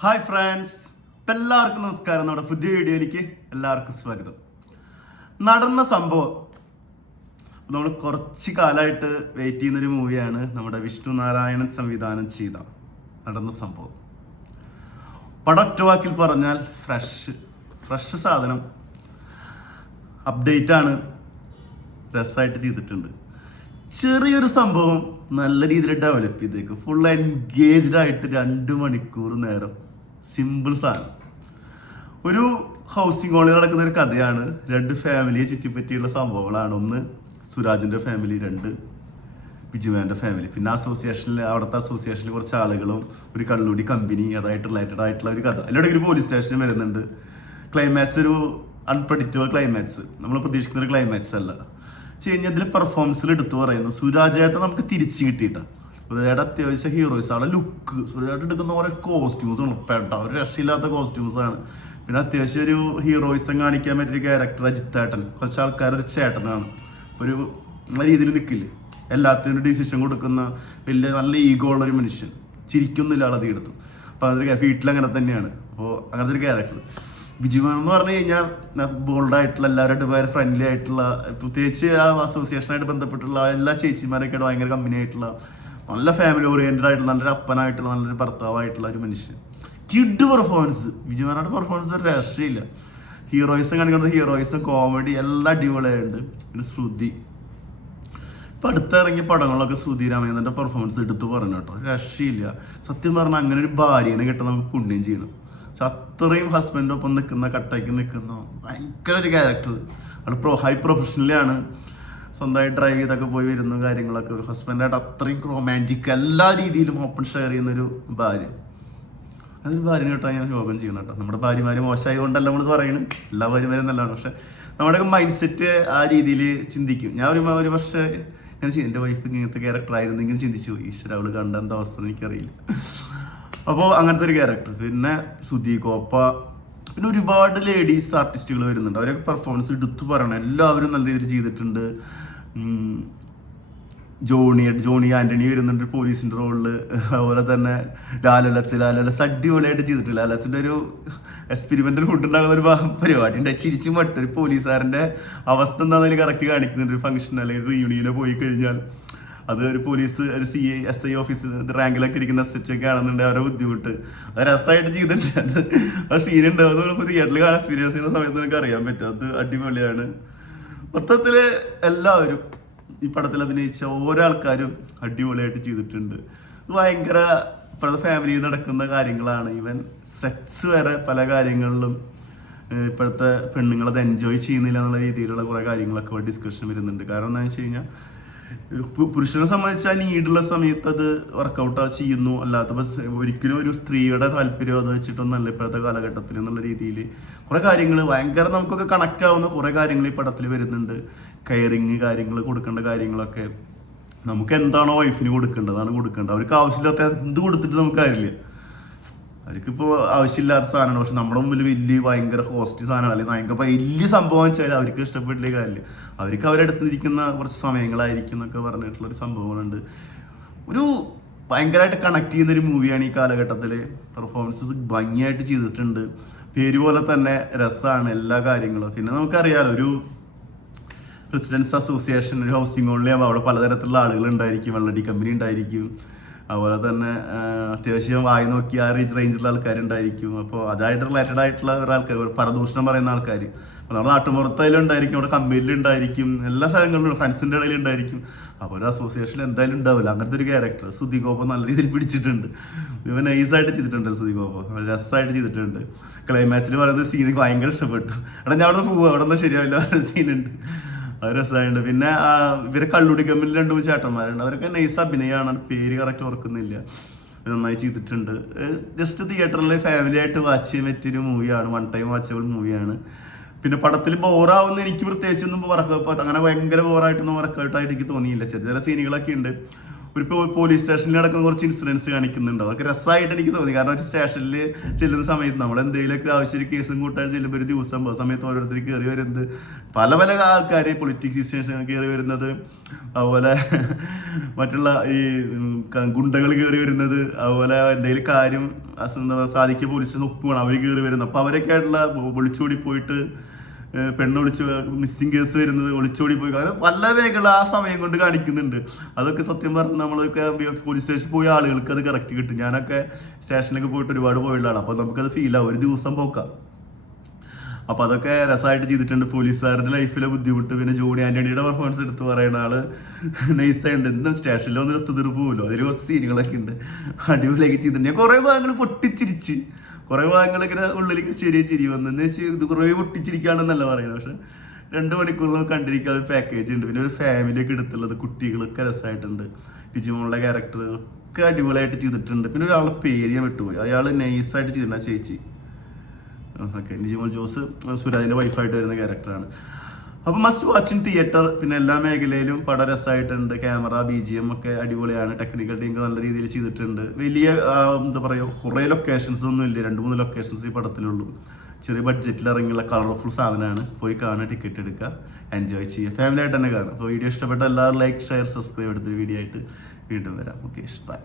Hi friends, എല്ലാവർക്കും നമസ്കാരം. നമ്മുടെ പുതിയ വീഡിയോയിലേക്ക് എല്ലാവർക്കും സ്വാഗതം. നടന്ന സംഭവം നമ്മൾ കുറച്ച് കാലമായിട്ട് വെയിറ്റ് ചെയ്യുന്നൊരു മൂവിയാണ് നമ്മുടെ വിഷ്ണു നാരായണൻ സംവിധാനം ചെയ്ത നടന്ന സംഭവം. പടം ഒറ്റ വാക്കിൽ പറഞ്ഞാൽ ഫ്രഷ് സാധനം, അപ്ഡേറ്റ് ആണ്, രസമായിട്ട് ചെയ്തിട്ടുണ്ട്. ചെറിയൊരു സംഭവം നല്ല രീതിയിൽ ഡെവലപ്പ് ചെയ്തേക്ക്, ഫുൾ എൻഗേജ്ഡ് ആയിട്ട് 2 മണിക്കൂർ നേരം. സിമ്പിൾ സാധനം. ഒരു ഹൗസിംഗ് കോളനി നടക്കുന്ന ഒരു കഥയാണ്. 2 ഫാമിലിയെ ചുറ്റിപ്പറ്റിയുള്ള സംഭവങ്ങളാണ്. ഒന്ന് സുരാജിൻ്റെ ഫാമിലി, 2 ബിജുമാൻ്റെ ഫാമിലി. പിന്നെ അവിടുത്തെ അസോസിയേഷനിൽ കുറച്ച് ആളുകളും ഒരു കള്ളുടി കമ്പനി, അതായിട്ട് റിലേറ്റഡ് ആയിട്ടുള്ള ഒരു കഥ. അതിലൂടെ ഒരു പോലീസ് സ്റ്റേഷനും വരുന്നുണ്ട്. ക്ലൈമാക്സ് ഒരു അൺപ്രഡിക്റ്റബിൾ ക്ലൈമാക്സ്, നമ്മൾ പ്രതീക്ഷിക്കുന്ന ഒരു ക്ലൈമാക്സ് അല്ല. ഇതിൽ പെർഫോമൻസിൽ എടുത്തു പറയുന്നു സുരാജേട്ടൻ നമുക്ക് തിരിച്ചു കിട്ടിയിട്ടാണ്. സുരാജേട്ടൻ അത്യാവശ്യം ഹീറോയിസ് ആണ്. ലുക്ക് സുരാജേട്ടൻ എടുക്കുന്ന പോലെ കോസ്റ്റ്യൂംസ് ആണ്, പെട്ട ഒരു രക്ഷയില്ലാത്ത കോസ്റ്റ്യൂംസ് ആണ്. പിന്നെ അത്യാവശ്യം ഒരു ഹീറോയിസം കാണിക്കാൻ പറ്റിയൊരു ക്യാരക്ടർ അജിത്തേട്ടൻ. കുറച്ച് ആൾക്കാരൊരു ചേട്ടനാണ്, ഒരു നല്ല രീതിയിൽ നിൽക്കില്ലേ, എല്ലാത്തിനും ഡിസിഷൻ കൊടുക്കുന്ന വലിയ നല്ല ഈഗോ ഉള്ളൊരു മനുഷ്യൻ. ചിരിക്കുന്നില്ല ആളത് എടുത്തു. അപ്പോൾ അതൊരു വീട്ടിലങ്ങനെ തന്നെയാണ്. അപ്പോൾ അങ്ങനത്തെ ഒരു ക്യാരക്ടർ. ബിജുമാൻ എന്ന് പറഞ്ഞു കഴിഞ്ഞാൽ ബോൾഡായിട്ടുള്ള, എല്ലാവരുടെ പേര് ഫ്രണ്ട്ലി ആയിട്ടുള്ള, പ്രത്യേകിച്ച് ആ അസോസിയേഷനായിട്ട് ബന്ധപ്പെട്ടുള്ള എല്ലാ ചേച്ചിമാരൊക്കെ ഭയങ്കര കമ്പനി ആയിട്ടുള്ള, നല്ല ഫാമിലി ഓറിയൻറ്റഡ് ആയിട്ടുള്ള, നല്ലൊരു അപ്പനായിട്ടുള്ള, നല്ലൊരു ഭർത്താവായിട്ടുള്ള ഒരു മനുഷ്യൻ. കിഡ് പെർഫോമൻസ്, ബിജുമാനോട് പെർഫോമൻസ് ഒരു രക്ഷയില്ല. ഹീറോയിസം കാണിക്കുന്നത് ഹീറോയിസം, കോമഡി എല്ലാം അടിപൊളിയായിട്ടുണ്ട്. പിന്നെ ശ്രുതി, ഇപ്പം അടുത്തിറങ്ങിയ പടങ്ങളൊക്കെ ശ്രുതി രാമചന്ദ്രൻ്റെ പെർഫോമൻസ് എടുത്തു പറഞ്ഞു കേട്ടോ, രക്ഷയില്ല. സത്യം പറഞ്ഞാൽ അങ്ങനെ ഒരു ഭാര്യനെ കിട്ടാൻ നമുക്ക് പുണ്യം ചെയ്യണം. പക്ഷെ അത്രയും ഹസ്ബൻഡിൻ്റെ ഒപ്പം നിൽക്കുന്ന, കട്ടയ്ക്ക് നിൽക്കുന്ന ഭയങ്കര ഒരു ക്യാരക്ടർ. അത് ഹൈ പ്രൊഫഷണലാണ്, സ്വന്തമായി ഡ്രൈവ് ചെയ്തൊക്കെ പോയി വരുന്ന കാര്യങ്ങളൊക്കെ. ഹസ്ബൻഡായിട്ട് അത്രയും റൊമാൻറ്റിക്, എല്ലാ രീതിയിലും ഓപ്പൺ ഷെയർ ചെയ്യുന്നൊരു ഭാര്യ. അതൊരു ഭാര്യനെ കിട്ടാൻ ഞാൻ യോഗം ചെയ്യണം കേട്ടോ. നമ്മുടെ ഭാര്യമാർ മോശമായി കൊണ്ടല്ല നമ്മൾ പറയുന്നത്, എല്ലാ ഭാര്യമാരും നല്ലതാണ്. പക്ഷെ നമ്മുടെയൊക്കെ മൈൻഡ് സെറ്റ് ആ രീതിയിൽ ചിന്തിക്കും. ഞാൻ ഒരു പക്ഷേ ഞാൻ എൻ്റെ വൈഫ് ഇങ്ങനത്തെ ക്യാരക്ടർ ആയിരുന്നെങ്കിൽ ചിന്തിച്ചു പോയി. ഈശ്വര, അവൾ കണ്ട എന്താ അവസ്ഥ എനിക്കറിയില്ല. അപ്പോൾ അങ്ങനത്തെ ഒരു ക്യാരക്ടർ. പിന്നെ സുധി കോപ്പ, പിന്നെ ഒരുപാട് ലേഡീസ് ആർട്ടിസ്റ്റുകൾ വരുന്നുണ്ട്. അവരൊക്കെ പെർഫോമൻസ് എടുത്തു പറയണം, എല്ലാവരും നല്ല രീതിയിൽ ചെയ്തിട്ടുണ്ട്. ജോണി ആൻ്റണി വരുന്നുണ്ട് പോലീസിൻ്റെ റോളിൽ. അതുപോലെ തന്നെ ലാലലച്ച് അടിപൊളിയായിട്ട് ചെയ്തിട്ടുണ്ട്. ലാലച്ചിൻ്റെ ഒരു എക്സ്പെരിമെൻ്റൽ ഫുഡ് ഉണ്ടാകുന്ന ഒരു പരിപാടി ഉണ്ട്. ചിരിച്ചു മറ്റൊരു പോലീസുകാരൻ്റെ അവസ്ഥ എന്താണെന്ന് കറക്റ്റ് കാണിക്കുന്നുണ്ട്. ഒരു ഫംഗ്ഷൻ അല്ലെങ്കിൽ റീയൂണിയനോ പോയി കഴിഞ്ഞാൽ അത് ഒരു പോലീസ്, ഒരു CI ഓഫീസ് റാങ്കിലൊക്കെ ഇരിക്കുന്ന SH ഒക്കെ ആണെന്നുണ്ട് അവരെ ബുദ്ധിമുട്ട്. അത് രസമായിട്ട് ചെയ്തിട്ടുണ്ട്. അത് സീനുണ്ട്, അത് ഇപ്പോൾ തിയേറ്ററിൽ കാണാൻ എക്സ്പീരിയൻസ് ചെയ്യുന്ന സമയത്ത് നമുക്ക് അറിയാൻ പറ്റും. അത് അടിപൊളിയാണ്. മൊത്തത്തിൽ എല്ലാവരും ഈ പടത്തിൽ അഭിനയിച്ച ഓരോ ആൾക്കാരും അടിപൊളിയായിട്ട് ചെയ്തിട്ടുണ്ട്. ഇത് ഭയങ്കര ഇപ്പോഴത്തെ ഫാമിലിയിൽ നടക്കുന്ന കാര്യങ്ങളാണ്. ഈവൻ സെക്സ് വരെ പല കാര്യങ്ങളിലും ഇപ്പോഴത്തെ പെണ്ണുങ്ങളത് എൻജോയ് ചെയ്യുന്നില്ല എന്നുള്ള രീതിയിലുള്ള കുറേ കാര്യങ്ങളൊക്കെ ഡിസ്കഷൻ വരുന്നുണ്ട്. കാരണം എന്താണെന്ന് വെച്ച് കഴിഞ്ഞാൽ പുരുഷനെ സംബന്ധിച്ച് ആ നീടുള്ള സമയത്ത് അത് വർക്കൗട്ട് ചെയ്യുന്നു, അല്ലാത്തപ്പോൾ ഒരിക്കലും ഒരു സ്ത്രീയുടെ താല്പര്യം അത് വെച്ചിട്ടൊന്നല്ല ഇപ്പോഴത്തെ കാലഘട്ടത്തിൽ എന്നുള്ള രീതിയിൽ കുറേ കാര്യങ്ങൾ ഭയങ്കര നമുക്കൊക്കെ കണക്റ്റ് ആവുന്ന കുറേ കാര്യങ്ങൾ ഈ പടത്തിൽ വരുന്നുണ്ട്. കെയറിങ് കാര്യങ്ങൾ, കൊടുക്കേണ്ട കാര്യങ്ങളൊക്കെ നമുക്ക് എന്താണോ വൈഫിന് കൊടുക്കേണ്ടതാണ് കൊടുക്കേണ്ടത്. അവർക്ക് ആവശ്യമില്ലാത്ത എന്ത് കൊടുത്തിട്ട് നമുക്ക് കാര്യമില്ല. അവർക്കിപ്പോൾ ആവശ്യമില്ലാത്ത സാധനമാണ്. പക്ഷെ നമ്മുടെ മുമ്പിൽ വലിയ ഭയങ്കര കോസ്റ്റ് സാധനമാണ്, അല്ലെങ്കിൽ ഭയങ്കര വലിയ സംഭവം വെച്ചാൽ അവർക്ക് ഇഷ്ടപ്പെട്ടില്ലേ കാര്യമില്ല. അവർക്ക് അവരെടുത്തിരിക്കുന്ന കുറച്ച് സമയങ്ങളായിരിക്കും എന്നൊക്കെ പറഞ്ഞിട്ടുള്ളൊരു സംഭവങ്ങളുണ്ട്. ഒരു ഭയങ്കരമായിട്ട് കണക്ട് ചെയ്യുന്നൊരു മൂവിയാണ് ഈ കാലഘട്ടത്തിൽ. പെർഫോമൻസസ് ഭംഗിയായിട്ട് ചെയ്തിട്ടുണ്ട്. പേര് പോലെ തന്നെ രസമാണ് എല്ലാ കാര്യങ്ങളും. പിന്നെ നമുക്കറിയാമല്ലോ, ഒരു റെസിഡൻസ് അസോസിയേഷൻ, ഒരു ഹൗസിംഗ് കോളനി ആകുമ്പോൾ അവിടെ പലതരത്തിലുള്ള ആളുകൾ ഉണ്ടായിരിക്കും. വെള്ളടി കമ്പനി ഉണ്ടായിരിക്കും, അതുപോലെ തന്നെ അത്യാവശ്യം വായി നോക്കി ആ റേഞ്ചിലുള്ള ആൾക്കാരുണ്ടായിരിക്കും. അപ്പോൾ അതായിട്ട് റിലേറ്റഡ് ആയിട്ടുള്ള ഒരാൾക്കാർ, പരദൂഷണം പറയുന്ന ആൾക്കാർ നമ്മുടെ നാട്ടുമ്പുറത്തായാലും ഉണ്ടായിരിക്കും, അവിടെ കമ്പനിയിലുണ്ടായിരിക്കും, എല്ലാ സ്ഥലങ്ങളിലും ഫ്രണ്ട്സിൻ്റെ ഇടയിൽ ഉണ്ടായിരിക്കും. അപ്പോൾ ഒരു അസോസിയേഷനിൽ എന്തായാലും ഉണ്ടാവില്ല. അങ്ങനത്തെ ഒരു ക്യാരക്ടർ സുധി കോപ്പ നല്ല രീതിയിൽ പിടിച്ചിട്ടുണ്ട്. ഇവൻ നൈസായിട്ട് ചെയ്തിട്ടുണ്ട്. സുധി കോപ്പ രസമായിട്ട് ചെയ്തിട്ടുണ്ട്. ക്ലൈമാക്സിൽ പറയുന്ന സീൻ ഭയങ്കര ഇഷ്ടപ്പെട്ടു. എടാ ഞാൻ അവിടെ നിന്ന് പോവുക, അവിടെ നിന്ന് ശരിയാവില്ല സീനുണ്ട്, അത് രസമായിട്ടുണ്ട്. പിന്നെ ഇവരെ കള്ളുടി കമ്പനിയിൽ 2 ചേട്ടന്മാരുണ്ട്. അവരൊക്കെ നൈസ് അഭിനയമാണ്, പേര് കറക്റ്റ് ഓർക്കുന്നില്ല. നന്നായി ചെയ്തിട്ടുണ്ട്. ജസ്റ്റ് തിയേറ്ററിൽ ഫാമിലി ആയിട്ട് വാച്ച് ചെയ്യാൻ പറ്റിയൊരു മൂവിയാണ്, 1 ടൈം വാച്ചബിൾ മൂവിയാണ്. പിന്നെ പടത്തിൽ ബോറാവുന്ന എനിക്ക് പ്രത്യേകിച്ചൊന്നും അങ്ങനെ ഭയങ്കര ബോറായിട്ടൊന്നും വർക്കൗട്ടായിട്ട് എനിക്ക് തോന്നിയില്ല. ചില സീനുകളൊക്കെ ഉണ്ട്. ഒരു പോലീസ് സ്റ്റേഷനിൽ നടക്കുന്ന കുറച്ച് ഇൻസിഡൻസ് കാണിക്കുന്നുണ്ട്. അതൊക്കെ രസമായിട്ട് എനിക്ക് തോന്നി. കാരണം ഒരു സ്റ്റേഷനിൽ ചെല്ലുന്ന സമയത്ത് നമ്മൾ എന്തെങ്കിലുമൊക്കെ ആവശ്യം കേസും കൂട്ടാൻ ചെല്ലുമ്പോൾ ഒരു ദിവസം സമയത്ത് ഓരോരുത്തർ കയറി വരുന്നത്, പല പല ആൾക്കാർ പൊളിറ്റിക്സ് സ്റ്റേഷൻ കയറി വരുന്നത്, അതുപോലെ മറ്റുള്ള ഈ ഗുണ്ടകൾ കയറി വരുന്നത്, അതുപോലെ എന്തെങ്കിലും കാര്യം സാധിക്കുക പോലീസിന് ഒപ്പ് വേണം അവർ കയറി വരുന്നത്. അപ്പോൾ അവരൊക്കെ ആയിട്ടുള്ള ഒളിച്ചോടി പോയിട്ട് പെണ്ണൊളിച്ച് മിസ്സിങ് കേസ് വരുന്നത്, ഒളിച്ചോടി പോയി, അങ്ങനെ പല വേഗങ്ങൾ ആ സമയം കൊണ്ട് കാണിക്കുന്നുണ്ട്. അതൊക്കെ സത്യം പറഞ്ഞാൽ നമ്മളൊക്കെ പോലീസ് സ്റ്റേഷനിൽ പോയ ആളുകൾക്ക് അത് കറക്റ്റ് കിട്ടും. ഞാനൊക്കെ സ്റ്റേഷനിലൊക്കെ പോയിട്ട് ഒരുപാട് പോയുള്ള ആളാണ്. അപ്പോൾ നമുക്കത് ഫീലാവും, ഒരു ദിവസം പോക്കാം. അപ്പോൾ അതൊക്കെ രസമായിട്ട് ചെയ്തിട്ടുണ്ട്. പോലീസുകാരുടെ ലൈഫിലെ ബുദ്ധിമുട്ട്, പിന്നെ ജോണി ആൻ്റണിയുടെ പെർഫോമൻസ് എടുത്ത് പറയുന്ന ആള് നൈസായിട്ടുണ്ട്. ഇന്നും സ്റ്റേഷനിൽ ഒന്നും ഒത്തുതീർപ്പോല്ലോ, അതിൽ കുറച്ച് സീനുകളൊക്കെ ഉണ്ട്, അടിപൊളിയൊക്കെ ചെയ്തിട്ടുണ്ട്. ഞാൻ കുറേ ഭാഗങ്ങൾ പൊട്ടിച്ചിരിച്ച്, കുറേ ഭാഗങ്ങളൊക്കെ ഉള്ളിലേക്ക് ചെറിയ ചിരി വന്നെന്ന് വെച്ച് ഇത് കുറേ പൊട്ടിച്ചിരിക്കുകയാണെന്നല്ല പറയുന്നത്. പക്ഷെ 2 മണിക്കൂർ നമുക്ക് കണ്ടിരിക്കാൻ ഒരു പാക്കേജ് ഉണ്ട്. പിന്നെ ഒരു ഫാമിലിയൊക്കെ എടുത്തുള്ളത്, കുട്ടികളൊക്കെ രസമായിട്ടുണ്ട്. ലിജിമോളുടെ ക്യാരക്ടർ ഒക്കെ അടിപൊളിയായിട്ട് ചെയ്തിട്ടുണ്ട്. പിന്നെ ഒരാളുടെ പേര് ഞാൻ വിട്ടുപോയി, അയാൾ നൈസായിട്ട് ചെയ്തിട്ടുണ്ട്, ആ ചേച്ചി. ഓക്കെ, ലിജിമോൾ ജോസ് സുരാജിൻ്റെ വൈഫായിട്ട് വരുന്ന ക്യാരക്ടറാണ്. അപ്പോൾ മസ്റ്റ് വാച്ച് ഇൻ തിയേറ്റർ. പിന്നെ എല്ലാ മേഖലയിലും പടം രസമായിട്ടുണ്ട്. ക്യാമറ, BGM ഒക്കെ അടിപൊളിയാണ്. ടെക്നിക്കൽ ടീം നല്ല രീതിയിൽ ചെയ്തിട്ടുണ്ട്. വലിയ എന്താ പറയുക, കുറേ ലൊക്കേഷൻസ് ഒന്നും ഇല്ല, 2-3 ലൊക്കേഷൻസ് ഈ പടത്തിലുള്ളൂ. ചെറിയ ബഡ്ജറ്റിൽ ഇറങ്ങിയുള്ള കളർഫുൾ സാധനമാണ്. പോയി കാണുക, ടിക്കറ്റ് എടുക്കുക, എൻജോയ് ചെയ്യുക, ഫാമിലി ആയിട്ട് തന്നെ കാണുക. അപ്പോൾ വീഡിയോ ഇഷ്ടപ്പെട്ട എല്ലാവരും ലൈക്ക്, ഷെയർ, സബ്സ്ക്രൈബ് എടുത്തൊരു വീഡിയോ ആയിട്ട് വീണ്ടും വരാം. Okay, by.